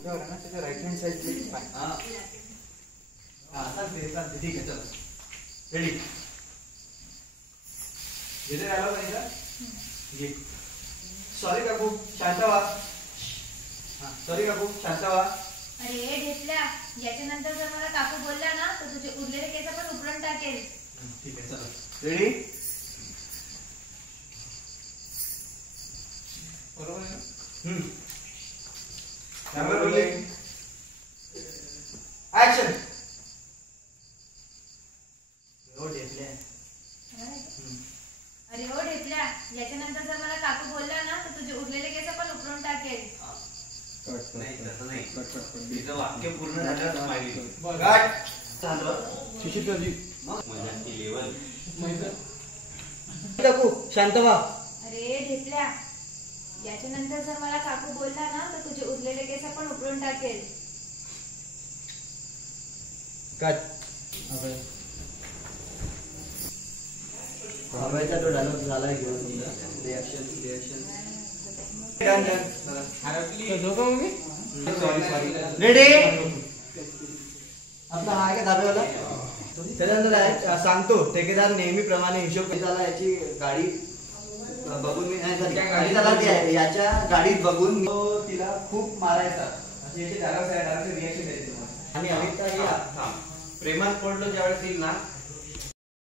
डोक्यावर आहे ना त्याच्या राईट हँड साईडला पाय. चालते ठीक आहे चला रेडी. इथे आलो नाही का? सॉरी काकू शांत व्हा. सॉरी काकू शांत व्हा. अरे ढेपल्या, याच्यानंतर जर मला काकू बोलला ना तर तुझे उरलेले केस पण उपडून टाकेल. ठीक आहे चला रेडी. बरोबर आहे ना? Camera rolling action. हो ढेपल्या. अरे हो ढेपल्या, याच्यानंतर जर मला काकू बोलला ना तर तुझे उरलेले केस पण उपडून टाकेल. नाही तसं नाही. तिचं वाक्य पूर्ण झालं स्माइली. शिशिरजी मजाची लेवल. काकू शांत व्हा. अरे ढेपल्या, याच्यानंतर जर मला काकू बोलला ना तर तुझे उरलेले केस पण उपडून टाकेल. कट. हवायचा तो डायलॉग झाला घेऊन तुमचा रिॲक्शन डन रेडी. आपला हा काय धाब्यावाला. त्याच्यानंतर आहे सांगतो ठेकेदार नेहमीप्रमाणे हिशोब झाला. याची गाडी बघून मी नाही याच्या गाडीत बघून तो तिला खूप मारायचा असे याचे डायलॉग्स आहे. डायलॉगचे रिॲक्शन द्यायचे आणि अमिता प्रेमात पडलो ज्यावेळेस येईल ना